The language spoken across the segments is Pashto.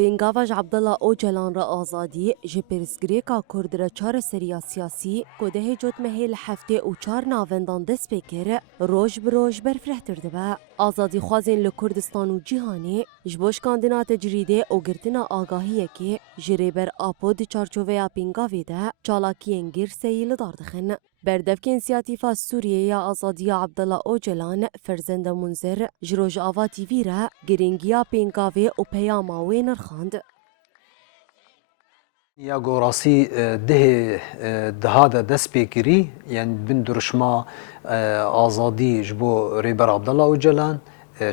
بینگاواج عبدالله اوجلان را آزادی جپرسگریکا کرد را چار سریا سیاسی کده جوت مهیل هفته و چار ناوندان دست بکر روش بروش برفرهتر دبا آزادی خوازین لکردستان و جیهانی جبوش کاندینا تجریده او گرتنا آگاهیه که جریبر آپود چارچوویا بینگاوی ده چالاکی انگیر سیل داردخن بردفک انسیاتیفا سوریه یا آزادی عبدالله اوجلان فرزند منذر جروج آوا تیوی را گرینگیا بینگاوی و پیاماوی نرخاند. یا گوراسی دهاده دست بکری یعنی بن درشما آزادی جبو ریبر عبدالله اوجلان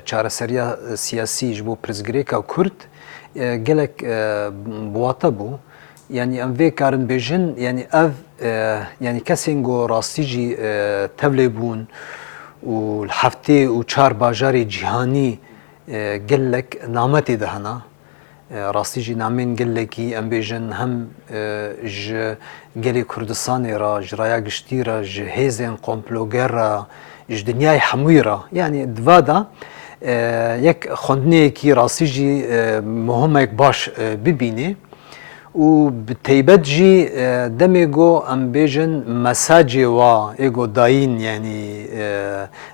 چاره سریا سیاسی جبو پرزگریکا کرد گلک بواتا بو يعني ام في كارن بيجن يعني اف يعني كاسينغو راستيجي تبليبون والحفتي وشار باجاري جهاني قال لك نعمتي دهنا راستيجي نعمين قال لك ام بيجن هم ج قالي كردستاني را جرايا قشتيرا ج هيزن قومبلوغيرا ج دنياي حمويرا يعني دفادا يك خوندني كي راستيجي مهمك باش ببيني و بتيبت جي دميغو ام بيجن مساجي و ايغو داين يعني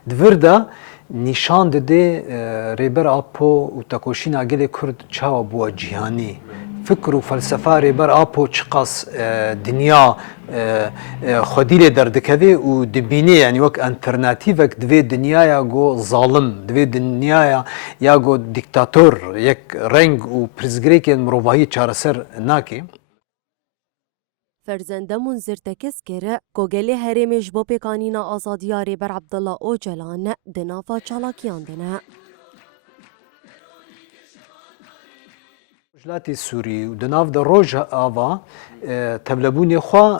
دفردا نشان دده ريبر ابو و تاكوشين اگل كرد چاو بو جهاني فكر و فلسفه ريبر ابو چقاس دنيا خوديله دردكوي و دبيني يعني وك انترناتيفك دوي دنيا ياغو ظالم دوي دنيا ياغو ديكتاتور يك رنگ و پرزگريكن مروباهي چارسر ناكي فرزنده منذر تکس کره کوگلی هرم جبو پیکانینا آزادیا ریبر عبدالله اوجلان دنافا چالاکیان دنه. رجلاتی سوری و دناف در روج آوا تبلبونی خوا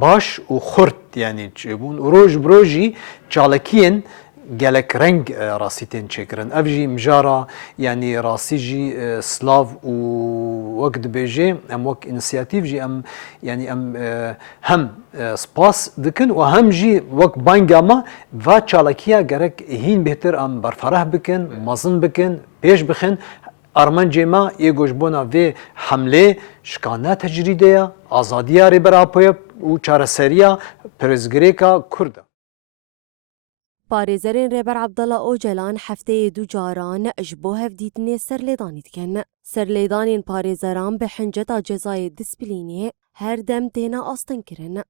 باش و خورد يعني تشيبون وروج بروجي چالكين جالك رنگ راسيتين تشكرن افجي مجارا يعني راسيجي سلاف و وقت بيجي ام وك انسياتيف جي ام يعني ام هم سباس دكن وهم جي وك بانجاما فا چالكيا جرك هين بهتر ام برفرح بكن مازن بكن بيش بخن ارمنجی ما یه گوشبونا و حمله شکانه تجریده آزادی ری براپوی و چارسریا پرزگریکا کرد. پارێزەرên ڕێبەر عەبدەڵڵا ئۆجەلان هەفتەیە دوو جاران ji bo hevdîtinê serlêdanî dikin. Serlêdanên parêzeran bi hinceta cezayê dîsîplînê her dem têne astinkirin.